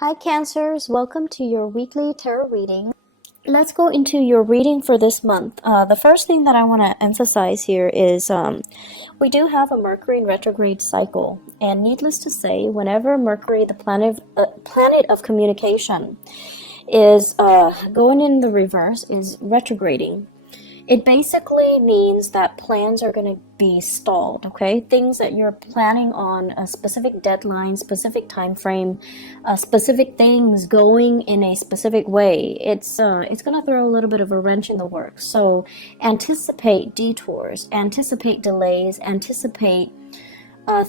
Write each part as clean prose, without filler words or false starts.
Hi Cancers, welcome to your weekly tarot reading. Let's go into your reading for this month. The first thing that I want to emphasize here is we do have a Mercury in retrograde cycle, and needless to say, whenever Mercury, the planet of communication, is going in the reverse, is retrograding, it basically means that plans are going to be stalled, okay? Things that you're planning on, a specific deadline, specific time frame, specific things going in a specific way. It's going to throw a little bit of a wrench in the works. So anticipate detours, anticipate delays, anticipate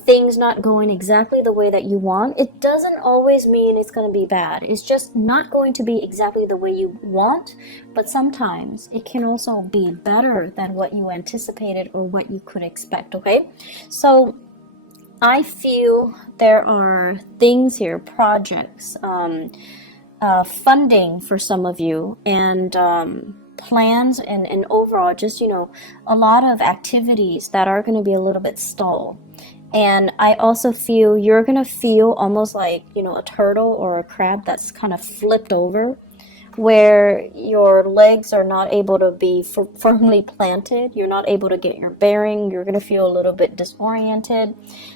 things not going exactly the way that you want. It doesn't always mean it's going to be bad. It's just not going to be exactly the way you want, but sometimes it can also be better than what you anticipated or what you could expect, okay? So I feel there are things here, projects, funding for some of you, and plans and overall just, a lot of activities that are going to be a little bit stalled. And I also feel you're going to feel almost like, a turtle or a crab that's kind of flipped over, where your legs are not able to be firmly planted. You're not able to get your bearing. You're going to feel a little bit disoriented.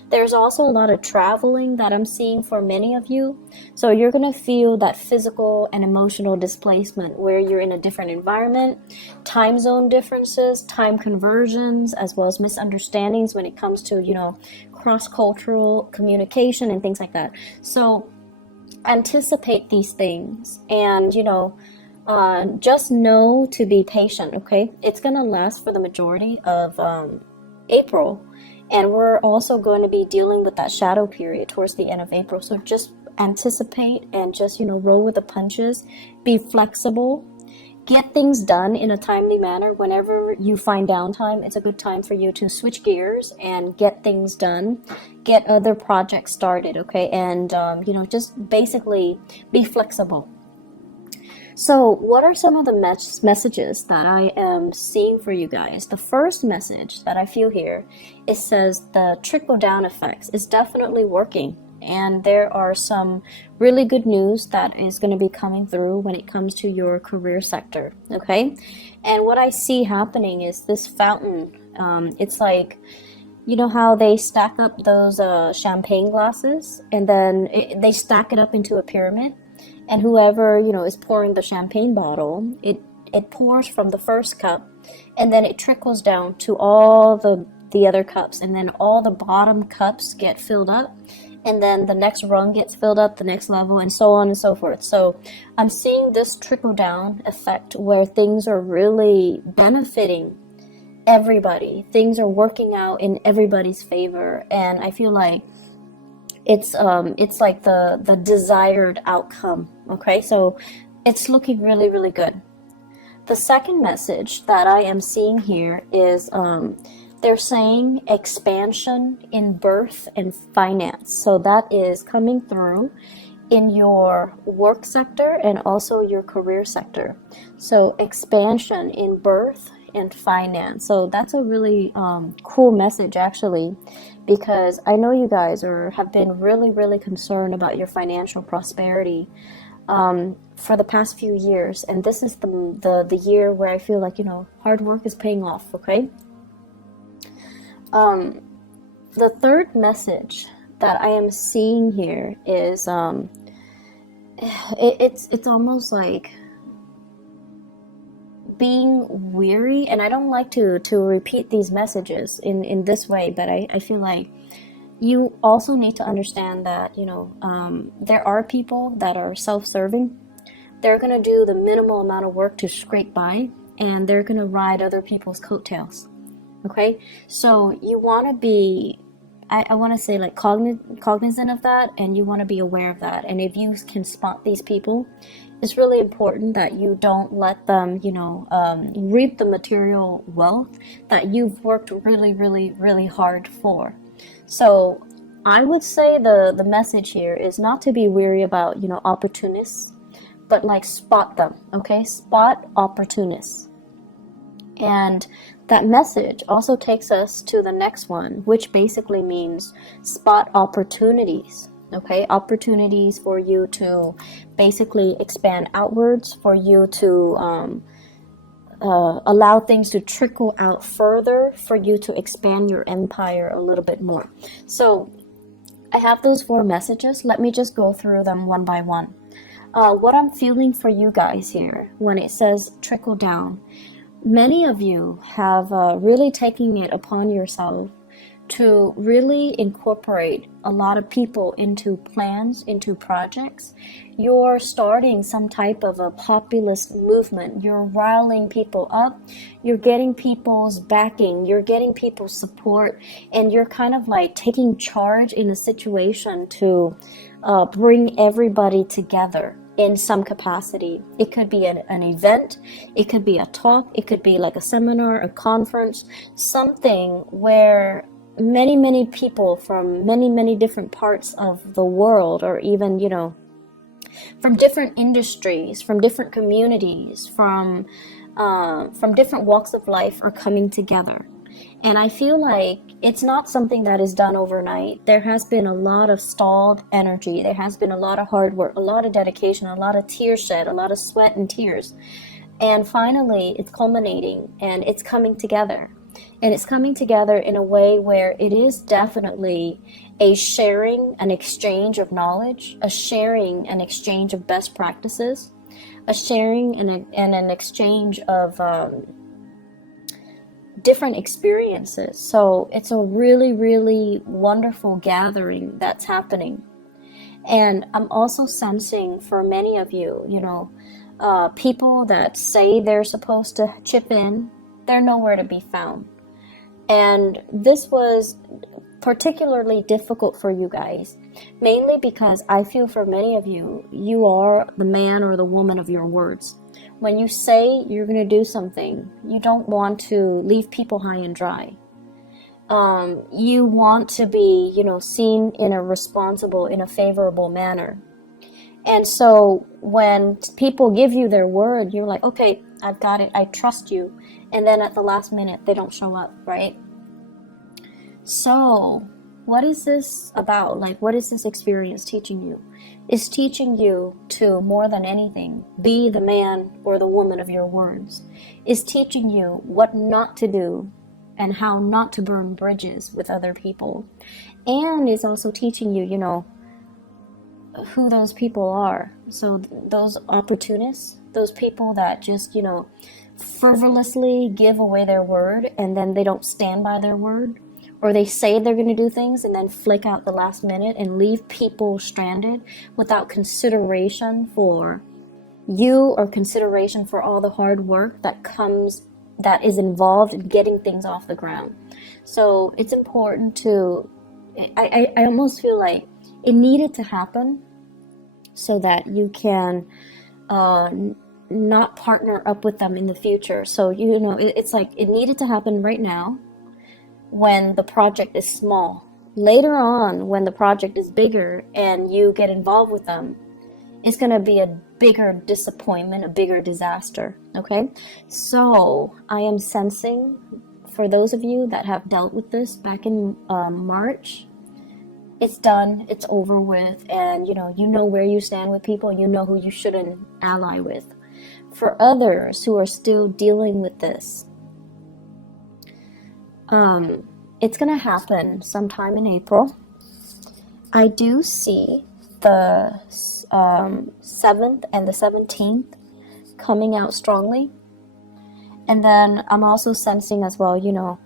There's also a lot of traveling that I'm seeing for many of you. So you're going to feel that physical and emotional displacement where you're in a different environment, time zone differences, time conversions, as well as misunderstandings when it comes to, cross-cultural communication and things like that. So anticipate these things and just know to be patient, okay? It's gonna last for the majority of April, and we're also going to be dealing with that shadow period towards the end of April. So just anticipate and just roll with the punches, be flexible, get things done in a timely manner. Whenever you find downtime, it's a good time for you to switch gears and get things done, get other projects started, okay? And, just basically be flexible. So what are some of the messages that I am seeing for you guys? The first message that I feel here, it says the trickle-down effects is definitely working. And there are some really good news that is going to be coming through when it comes to your career sector, okay? And what I see happening is this fountain. It's like, how they stack up those champagne glasses, and then they stack it up into a pyramid. And whoever, is pouring the champagne bottle, it pours from the first cup, and then it trickles down to all the other cups, and then all the bottom cups get filled up. And then the next rung gets filled up, the next level, and so on and so forth. So I'm seeing this trickle-down effect where things are really benefiting everybody. Things are working out in everybody's favor, and I feel like it's like the desired outcome. Okay, so it's looking really, really good. The second message that I am seeing here is they're saying expansion in birth and finance. So that is coming through in your work sector and also your career sector. So expansion in birth and finance. So that's a really cool message, actually, because I know you guys have been really, really concerned about your financial prosperity for the past few years. And this is the year where I feel like, hard work is paying off, okay? The third message that I am seeing here is it's almost like being weary, and I don't like to repeat these messages in this way, but I feel like you also need to understand that there are people that are self-serving. They're going to do the minimal amount of work to scrape by, and they're going to ride other people's coattails. Okay, so you want to be, I want to say, like, cognizant of that, and you want to be aware of that. And if you can spot these people, it's really important that you don't let them, reap the material wealth that you've worked really, really, really hard for. So I would say the message here is not to be weary about, opportunists, but like spot them, okay? Spot opportunists. And that message also takes us to the next one, which basically means spot opportunities, Okay, opportunities for you to basically expand outwards, for you to allow things to trickle out further, for you to expand your empire a little bit more. So I have those 4 messages. Let me just go through them one by one. What I'm feeling for you guys here when it says trickle down, many of you have really taken it upon yourself to really incorporate a lot of people into plans, into projects. You're starting some type of a populist movement. You're riling people up. You're getting people's backing. You're getting people's support. And you're kind of like taking charge in a situation to bring everybody together in some capacity. It could be an event. It could be a talk. It could be like a seminar, a conference, something where many people from many different parts of the world, or even, you know, from different industries, from different communities, from different walks of life are coming together. And I feel like it's not something that is done overnight. There has been a lot of stalled energy. There has been a lot of hard work, a lot of dedication, a lot of tears shed, a lot of sweat and tears. And finally, it's culminating and it's coming together. And it's coming together in a way where it is definitely a sharing, an exchange of knowledge, a sharing, an exchange of best practices, a sharing and an exchange of different experiences. So it's a really wonderful gathering that's happening. And I'm also sensing for many of you, you know, people that say they're supposed to chip in, they're nowhere to be found. And this was particularly difficult for you guys, mainly because I feel for many of you, you are the man or the woman of your words. When you say you're going to do something, you don't want to leave people high and dry. You want to be, you know, seen in a responsible, in a favorable manner. And so when people give you their word, you're like, okay, I've got it, I trust you. And then at the last minute, they don't show up, right? So what is this about? Like, what is this experience teaching you? It's teaching you to, more than anything, be the man or the woman of your words. It's teaching you what not to do and how not to burn bridges with other people. And it's also teaching you, you know, who those people are. So those opportunists, those people that just, you know, frivolously give away their word and then they don't stand by their word, or they say they're going to do things and then flick out the last minute and leave people stranded without consideration for you or consideration for all the hard work that is involved in getting things off the ground. So it's important to, I almost feel like it needed to happen so that you can not partner up with them in the future. So, you know, it's like it needed to happen right now when the project is small. Later on, when the project is bigger and you get involved with them, it's going to be a bigger disappointment, a bigger disaster. Okay? So I am sensing, for those of you that have dealt with this back in March, it's done, it's over with, and you know where you stand with people, you know who you shouldn't ally with. For others who are still dealing with this, it's gonna happen sometime in April. I do see the 7th and the 17th coming out strongly. And then I'm also sensing as well, you know,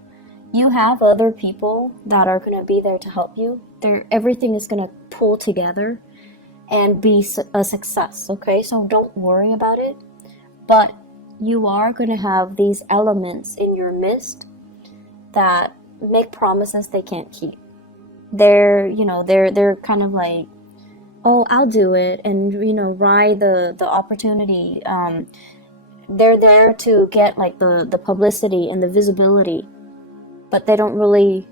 you have other people that are going to be there to help you. Everything is going to pull together and be a success, okay? So don't worry about it. But you are going to have these elements in your midst that make promises they can't keep. They're kind of like, oh, I'll do it, and, you know, ride the opportunity. They're there to get like the publicity and the visibility, but they don't really,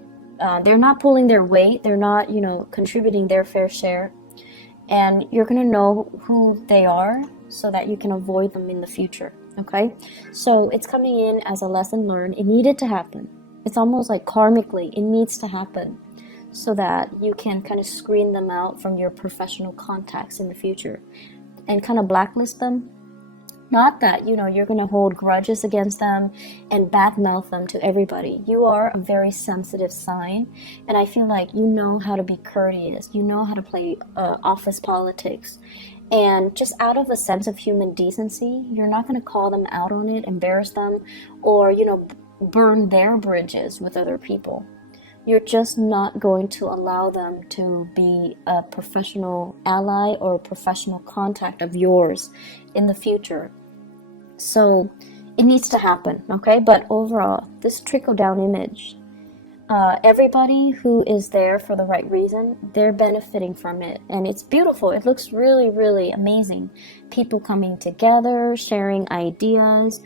they're not pulling their weight. They're not, you know, contributing their fair share. And you're going to know who they are so that you can avoid them in the future. Okay. So it's coming in as a lesson learned. It needed to happen. It's almost like karmically, it needs to happen so that you can kind of screen them out from your professional contacts in the future and kind of blacklist them. Not that, you're going to hold grudges against them and badmouth them to everybody. You are a very sensitive sign, and I feel like you know how to be courteous. You know how to play office politics. And just out of a sense of human decency, you're not going to call them out on it, embarrass them, or, burn their bridges with other people. You're just not going to allow them to be a professional ally or a professional contact of yours in the future. So it needs to happen, okay? But overall, this trickle-down image, everybody who is there for the right reason, they're benefiting from it. And it's beautiful. It looks really, really amazing. People coming together, sharing ideas,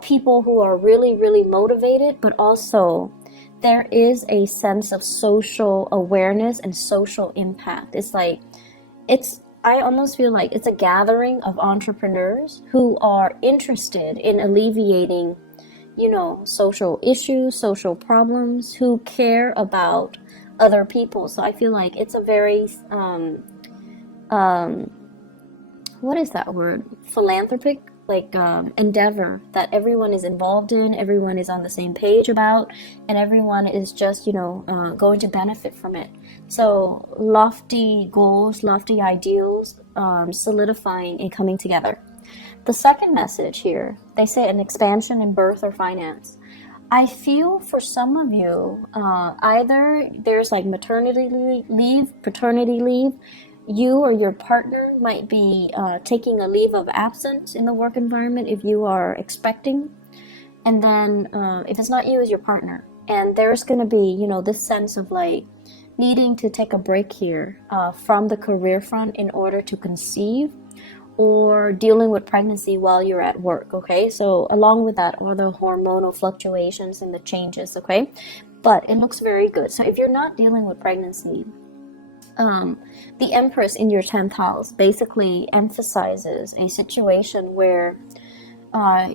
people who are really, really motivated, but also there is a sense of social awareness and social impact. I almost feel like it's a gathering of entrepreneurs who are interested in alleviating, social issues, social problems, who care about other people. So I feel like it's a very, what is that word? Philanthropic, endeavor that everyone is involved in, everyone is on the same page about, and everyone is just, going to benefit from it. So lofty goals, lofty ideals, solidifying and coming together. The second message here, they say an expansion in birth or finance. I feel for some of you, either there's like maternity leave, paternity leave. You or your partner might be taking a leave of absence in the work environment if you are expecting. And then if it's not you, it's your partner. And there's going to be, this sense of needing to take a break here from the career front in order to conceive, or dealing with pregnancy while you're at work, okay? So along with that are the hormonal fluctuations and the changes, okay? But it looks very good. So if you're not dealing with pregnancy, the Empress in your 10th house basically emphasizes a situation where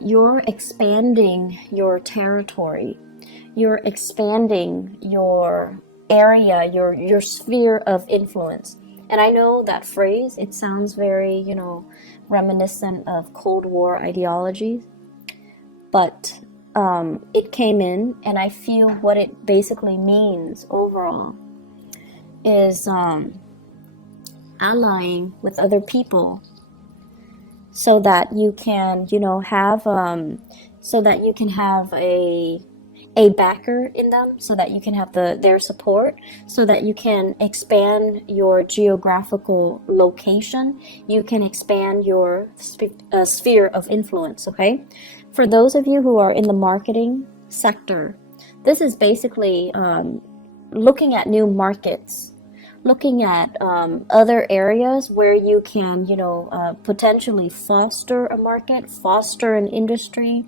you're expanding your territory, you're expanding your area, your sphere of influence. And I know that phrase, it sounds very, reminiscent of Cold War ideologies, but it came in, and I feel what it basically means overall is allying with other people so that you can, have a backer in them, so that you can have their support, so that you can expand your geographical location, you can expand your sphere of influence, okay? For those of you who are in the marketing sector, this is basically looking at new markets, looking at other areas where you can, potentially foster a market, foster an industry,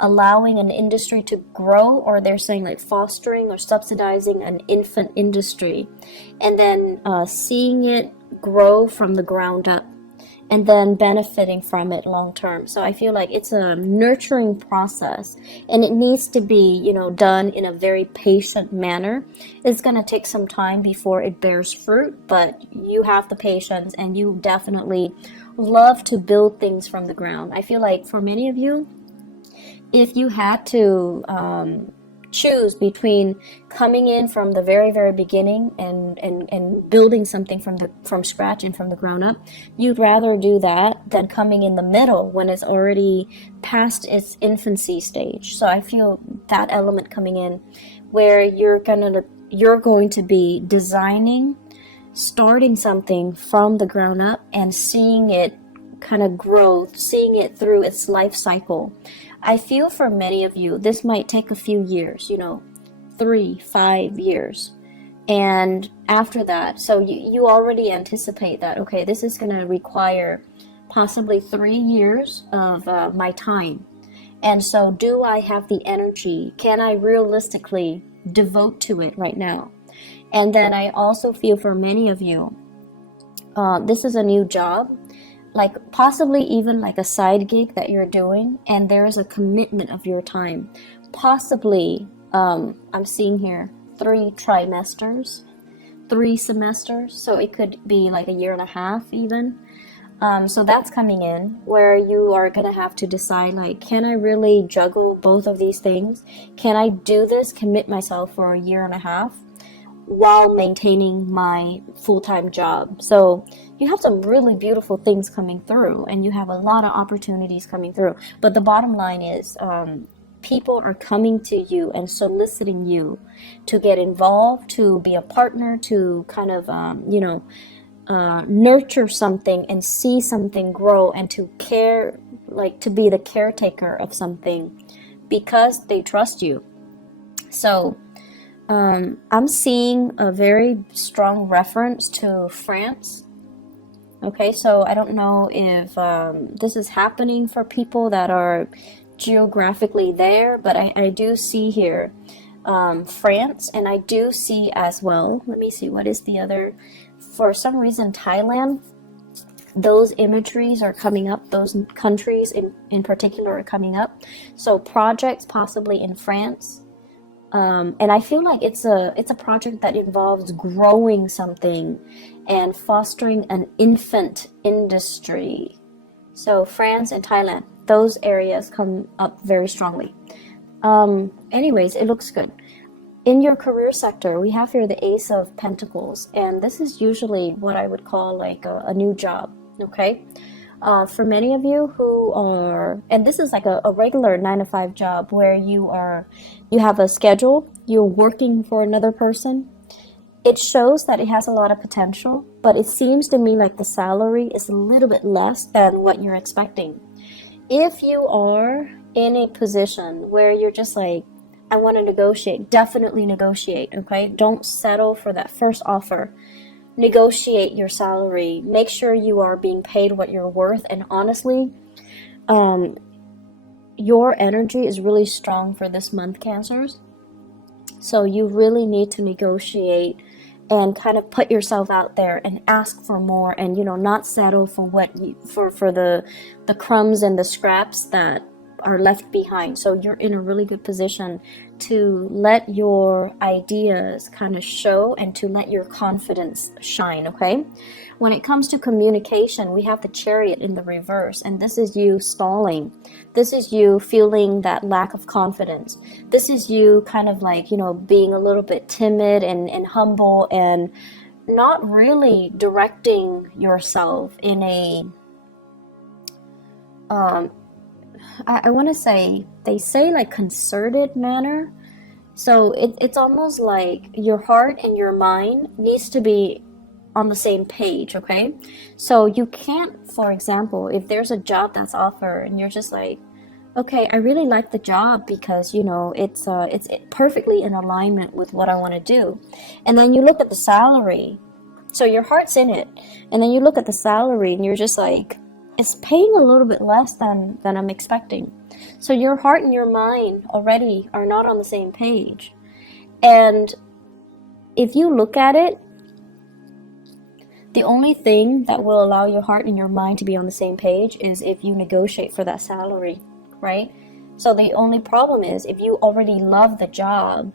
allowing an industry to grow, or they're saying fostering or subsidizing an infant industry, and then seeing it grow from the ground up, and then benefiting from it long term. So I feel like it's a nurturing process, and it needs to be, done in a very patient manner. It's going to take some time before it bears fruit, but you have the patience, and you definitely love to build things from the ground. I feel like for many of you, if you had to choose between coming in from the very, very beginning and building something from scratch and from the ground up, you'd rather do that than coming in the middle when it's already past its infancy stage. So I feel that element coming in, where you're going to be designing, starting something from the ground up and seeing it kind of grow, seeing it through its life cycle. I feel for many of you, this might take a few years, 3-5 years. And after that, so you already anticipate that, okay, this is going to require possibly 3 years of my time. And so do I have the energy? Can I realistically devote to it right now? And then I also feel for many of you, this is a new job, possibly even a side gig that you're doing, and there is a commitment of your time. Possibly, I'm seeing here 3 trimesters, 3 semesters. So it could be like a year and a half even. So that's coming in where you are going to have to decide, like, can I really juggle both of these things? Can I do this, commit myself for a year and a half while maintaining my full-time job? So you have some really beautiful things coming through, and you have a lot of opportunities coming through. But the bottom line is, people are coming to you and soliciting you to get involved, to be a partner, to kind of, nurture something and see something grow, and to care, like to be the caretaker of something because they trust you. So I'm seeing a very strong reference to France. Okay, so I don't know if this is happening for people that are geographically there, but I do see here France, and I do see as well, let me see, what is the other, for some reason Thailand, those imageries are coming up, those countries in particular are coming up. So projects possibly in France, and I feel like it's a project that involves growing something and fostering an infant industry. So France and Thailand, those areas come up very strongly. Anyways, it looks good. In your career sector, we have here the Ace of Pentacles, and this is usually what I would call like a new job, okay? For many of you who are, and this is like a regular 9-to-5 job where you have a schedule, you're working for another person. It shows that it has a lot of potential, but it seems to me like the salary is a little bit less than what you're expecting. If you are in a position where you're just like, I want to negotiate, definitely negotiate, okay? Don't settle for that first offer. Negotiate your salary. Make sure you are being paid what you're worth. And honestly, your energy is really strong for this month, Cancers. So you really need to negotiate and kind of put yourself out there and ask for more, and not settle for what for the crumbs and the scraps that are left behind. So you're in a really good position to let your ideas kind of show and to let your confidence shine, okay? When it comes to communication, we have the Chariot in the reverse, and this is you stalling. This is you feeling that lack of confidence. This is you kind of like, being a little bit timid and humble and not really directing yourself in a I want to say, they say like concerted manner. So it's almost like your heart and your mind needs to be on the same page, okay? So you can't, for example, if there's a job that's offered and you're just like, okay, I really like the job because, it's perfectly in alignment with what I want to do. And then you look at the salary. So your heart's in it. And then you look at the salary and you're just like, it's paying a little bit less than I'm expecting. So your heart and your mind already are not on the same page. And if you look at it, the only thing that will allow your heart and your mind to be on the same page is if you negotiate for that salary, right? So the only problem is if you already love the job,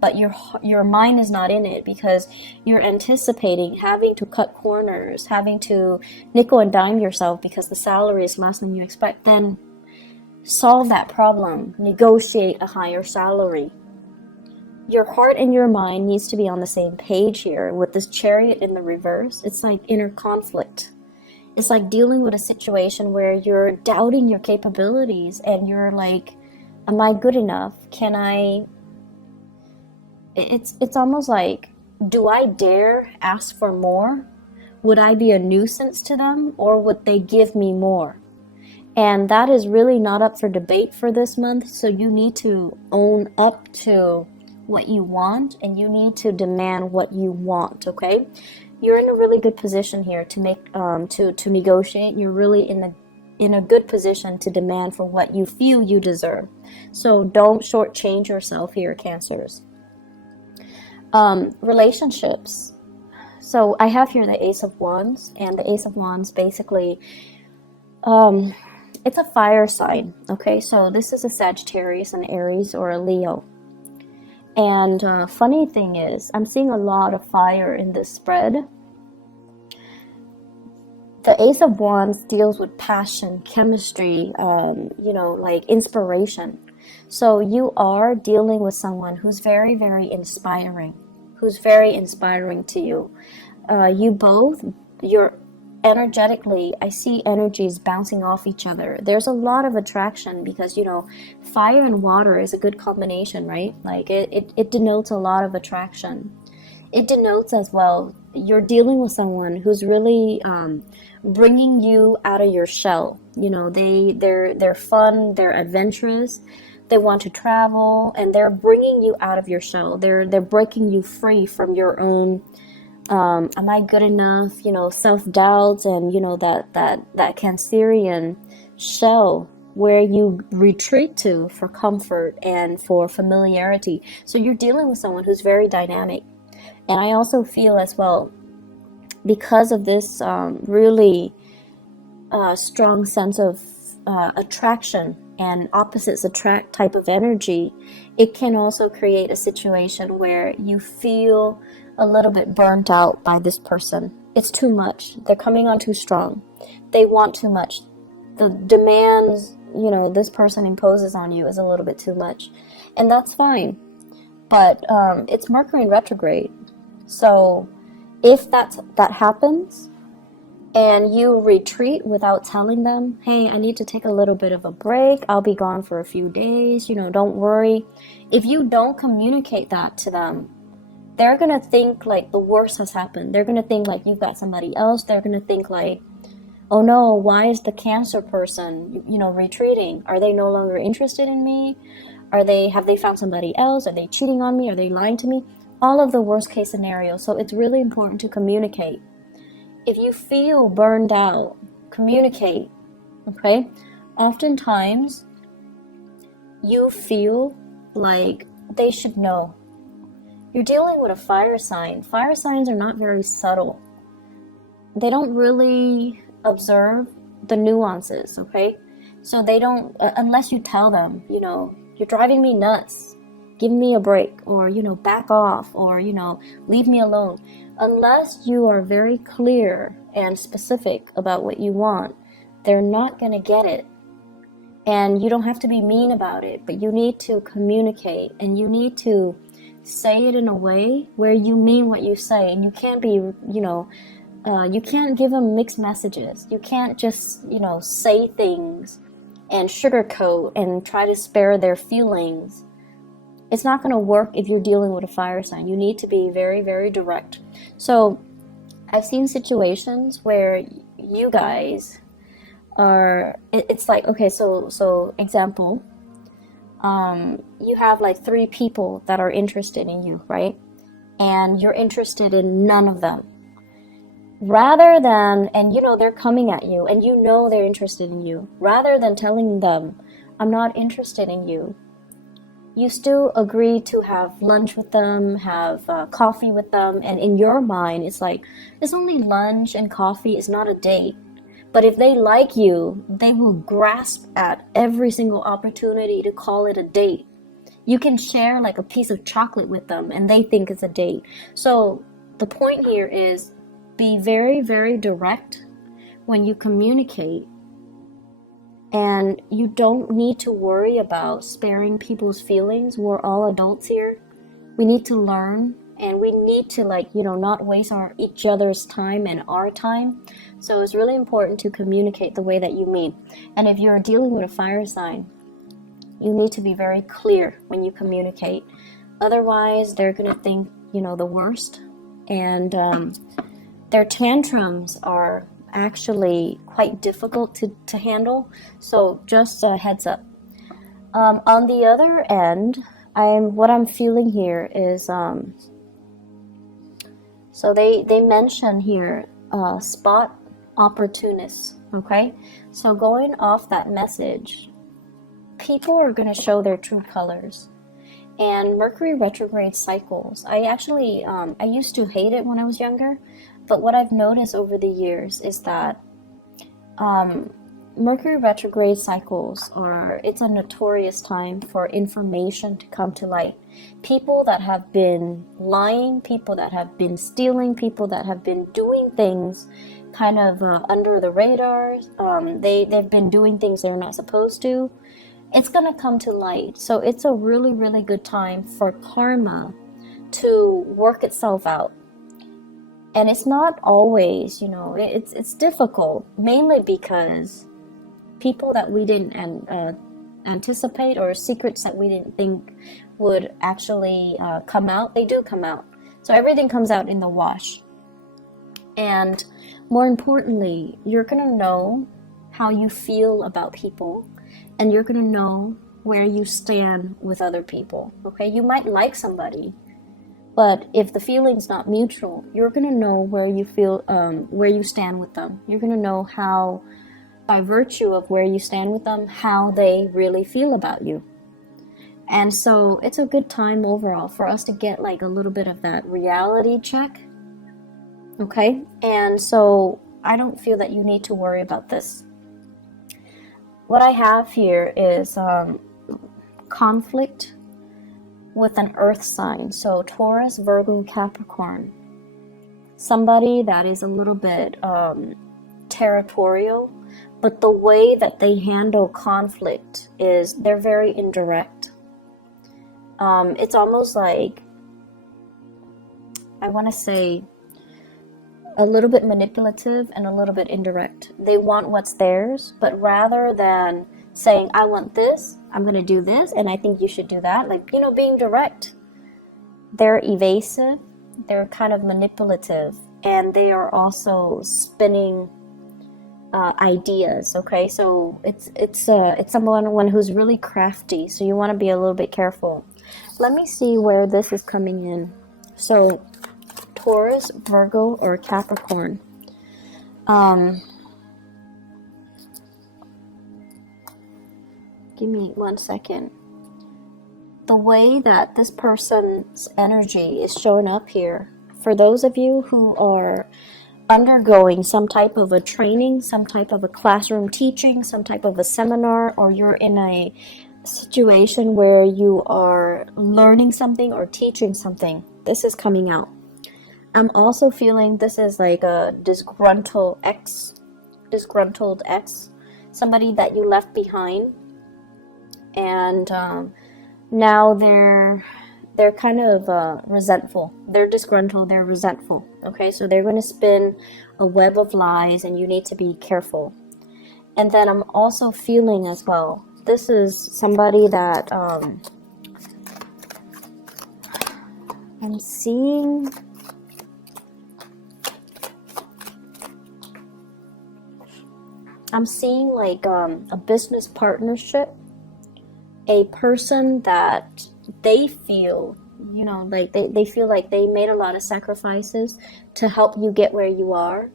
but your mind is not in it because you're anticipating having to cut corners, having to nickel and dime yourself because the salary is less than you expect, then solve that problem. Negotiate a higher salary. Your heart and your mind needs to be on the same page here. With this Chariot in the reverse, it's like inner conflict. It's like dealing with a situation where you're doubting your capabilities and you're like, am I good enough? Can I... It's almost like, do I dare ask for more? Would I be a nuisance to them, or would they give me more? And that is really not up for debate for this month. So you need to own up to what you want, and you need to demand what you want, okay? You're in a really good position here to make to negotiate. You're really in a good position to demand for what you feel you deserve. So don't shortchange yourself here, Cancers. Relationships. So I have here the Ace of Wands, and the Ace of Wands basically, it's a fire sign, okay? So this is a Sagittarius, an Aries, or a Leo. And funny thing is, I'm seeing a lot of fire in this spread. The Ace of Wands deals with passion, chemistry, like inspiration. So you are dealing with someone who's very, very inspiring, to you. You're energetically, I see energies bouncing off each other. There's a lot of attraction because, fire and water is a good combination, right? Like it denotes a lot of attraction. It denotes as well, you're dealing with someone who's really bringing you out of your shell. They're fun, they're adventurous, they want to travel, and they're bringing you out of your shell. They're breaking you free from your own am I good enough, self-doubts, and that Cancerian shell where you retreat to for comfort and for familiarity. So you're dealing with someone who's very dynamic. And I also feel as well, because of this really strong sense of attraction and opposites attract type of energy, it can also create a situation where you feel a little bit burnt out by this person. It's too much. They're coming on too strong. They want too much. The demands, this person imposes on you is a little bit too much. And that's fine. But it's Mercury in retrograde. So if that happens and you retreat without telling them, hey, I need to take a little bit of a break, I'll be gone for a few days, don't worry. If you don't communicate that to them, they're going to think like the worst has happened. They're going to think like you've got somebody else. They're going to think like, oh no, why is the Cancer person, retreating? Are they no longer interested in me? Have they found somebody else? Are they cheating on me? Are they lying to me? All of the worst case scenarios. So it's really important to communicate. If you feel burned out, communicate, okay? Oftentimes, you feel like they should know. You're dealing with a fire sign. Fire signs are not very subtle. They don't really observe the nuances, okay? So they don't, unless you tell them, you're driving me nuts, give me a break, or, back off, or, leave me alone. Unless you are very clear and specific about what you want, they're not going to get it. And you don't have to be mean about it, but you need to communicate, and you need to say it in a way where you mean what you say. And you can't be, you can't give them mixed messages. You can't just, say things and sugarcoat and try to spare their feelings. It's not going to work if you're dealing with a fire sign. You need to be very, very direct. So I've seen situations where you guys are, it's like, okay, so example, you have like 3 people that are interested in you, right? And you're interested in none of them. Rather than, and they're coming at you and they're interested in you, rather than telling them, I'm not interested in you, you still agree to have lunch with them, have coffee with them, and in your mind, it's like, it's only lunch and coffee, it's not a date. But if they like you, they will grasp at every single opportunity to call it a date. You can share like a piece of chocolate with them and they think it's a date. So the point here is be very, very direct when you communicate. And you don't need to worry about sparing people's feelings. We're all adults here. We need to learn, and we need to not waste each other's time and our time. So it's really important to communicate the way that you mean. And if you're dealing with a fire sign, you need to be very clear when you communicate. Otherwise, they're going to think, the worst. And their tantrums are actually quite difficult to handle. So just a heads up. On the other end, what I'm feeling here is, so they mention here, spot opportunists, okay? So going off that message, people are going to show their true colors. And Mercury retrograde cycles, I actually, I used to hate it when I was younger, but what I've noticed over the years is that Mercury retrograde cycles it's a notorious time for information to come to light. People that have been lying, people that have been stealing, people that have been doing things kind of under the radar, they've been doing things they're not supposed to. It's going to come to light. So it's a really, really good time for karma to work itself out. And it's not always, it's difficult, mainly because people that we didn't anticipate, or secrets that we didn't think would actually come out, they do come out. So everything comes out in the wash. And more importantly, you're going to know how you feel about people, and you're going to know where you stand with other people. Okay, you might like somebody, but if the feeling's not mutual, you're going to know where you feel, where you stand with them. You're going to know how, by virtue of where you stand with them, how they really feel about you. And so it's a good time overall for us to get like a little bit of that reality check. Okay, and so I don't feel that you need to worry about this. What I have here is conflict with an earth sign. So Taurus, Virgo, Capricorn. Somebody that is a little bit territorial, but the way that they handle conflict is they're very indirect. It's almost like, I want to say, a little bit manipulative and a little bit indirect. They want what's theirs, but rather than saying, I want this, I'm going to do this, and I think you should do that, like, being direct, they're evasive, they're kind of manipulative, and they are also spinning ideas. Okay, so it's someone who's really crafty, so you want to be a little bit careful. Let me see where this is coming in. So Taurus, Virgo, or Capricorn. Give me 1 second. The way that this person's energy is showing up here, for those of you who are undergoing some type of a training, some type of a classroom teaching, some type of a seminar, or you're in a situation where you are learning something or teaching something, this is coming out. I'm also feeling this is like a disgruntled ex, somebody that you left behind, and now they're kind of resentful. They're disgruntled, they're resentful. Okay, so they're going to spin a web of lies, and you need to be careful. And then I'm also feeling as well, this is somebody that I'm seeing. I'm seeing like a business partnership, a person that they feel, like they feel like they made a lot of sacrifices to help you get where you are.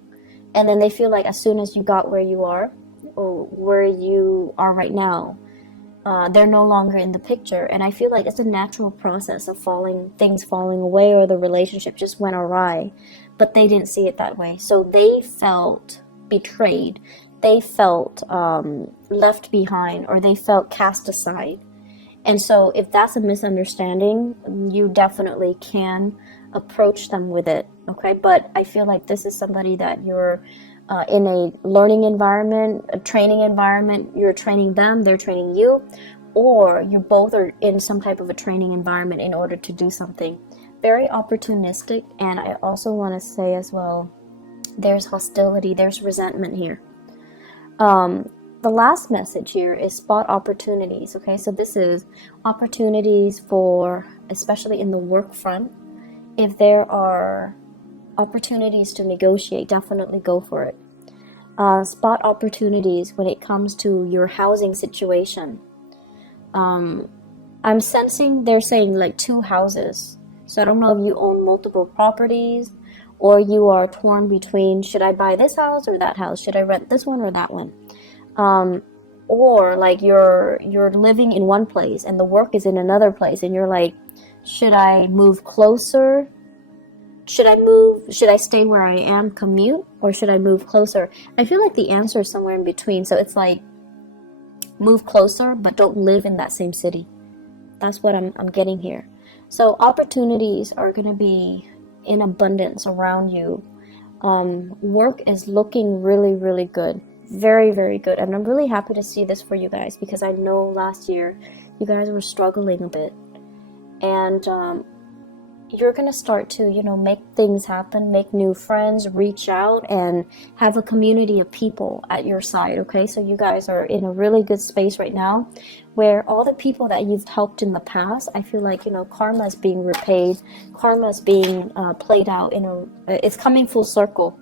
And then they feel like as soon as you got where you are, or where you are right now, they're no longer in the picture. And I feel like it's a natural process of things falling away, or the relationship just went awry, but they didn't see it that way. So they felt betrayed. They felt left behind, or they felt cast aside. And so if that's a misunderstanding, you definitely can approach them with it, okay? But I feel like this is somebody that you're in a learning environment, a training environment, you're training them, they're training you, or you both are in some type of a training environment in order to do something. Very opportunistic. And I also want to say as well, there's hostility, there's resentment here. The last message here is spot opportunities. Okay, so this is opportunities for, especially in the work front. If there are opportunities to negotiate, definitely go for it. Spot opportunities when it comes to your housing situation. I'm sensing they're saying like 2 houses. So I don't know if you own multiple properties, or you are torn between, should I buy this house or that house? Should I rent this one or that one? Or like you're living in one place and the work is in another place, and you're like, should I move closer should I move? Should I stay where I am, commute, or should I move closer? I feel like the answer is somewhere in between. So it's like move closer, but don't live in that same city. That's what I'm getting here. So opportunities are going to be in abundance around you. Work is looking really, really good. Very, very good. And I'm really happy to see this for you guys, because I know last year you guys were struggling a bit. And you're going to start to, make things happen, make new friends, reach out, and have a community of people at your side, okay? So you guys are in a really good space right now, where all the people that you've helped in the past, I feel like, karma is being repaid, karma is being played out, it's coming full circle.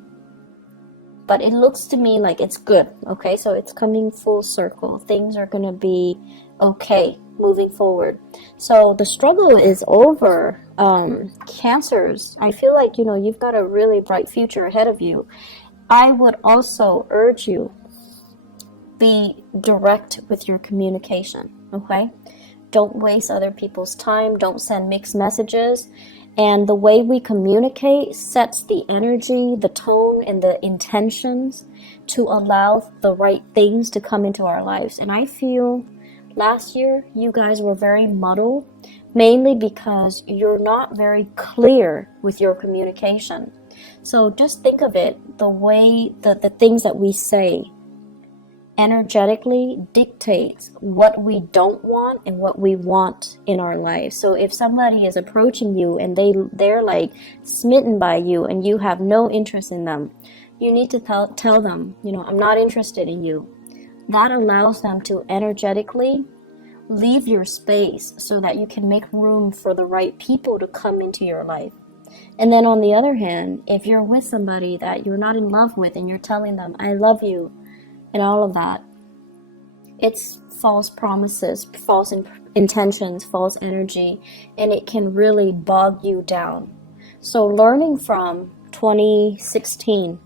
But it looks to me like it's good, okay? So it's coming full circle. Things are going to be okay moving forward. So the struggle is over. Cancers, I feel like, you've got a really bright future ahead of you. I would also urge you, be direct with your communication, okay? Don't waste other people's time. Don't send mixed messages. And the way we communicate sets the energy, the tone, and the intentions to allow the right things to come into our lives. And I feel last year you guys were very muddled, mainly because you're not very clear with your communication. So just think of it, the way that the things that we say energetically dictates what we don't want and what we want in our lives. So if somebody is approaching you and they're like smitten by you and you have no interest in them, you need to tell them, I'm not interested in you. That allows them to energetically leave your space so that you can make room for the right people to come into your life. And then on the other hand, if you're with somebody that you're not in love with and you're telling them, I love you, and all of that, it's false promises, false intentions, false energy, and it can really bog you down. So learning from 2016,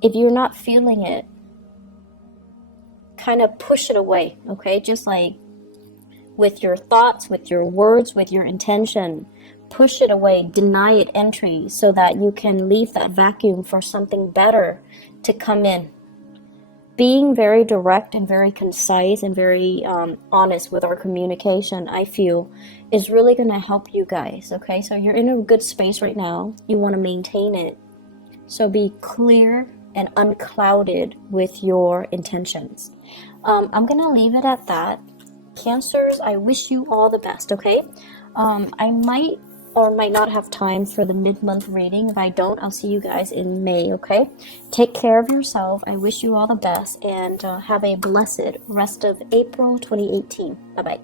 if you're not feeling it, kind of push it away, okay? Just like with your thoughts, with your words, with your intention, push it away, deny it entry so that you can leave that vacuum for something better to come in. Being very direct and very concise and very honest with our communication, I feel, is really going to help you guys, okay? So you're in a good space right now. You want to maintain it. So be clear and unclouded with your intentions. I'm going to leave it at that. Cancers, I wish you all the best, okay? I might or might not have time for the mid-month reading. If I don't, I'll see you guys in May, okay? Take care of yourself. I wish you all the best, and have a blessed rest of April 2018. Bye-bye.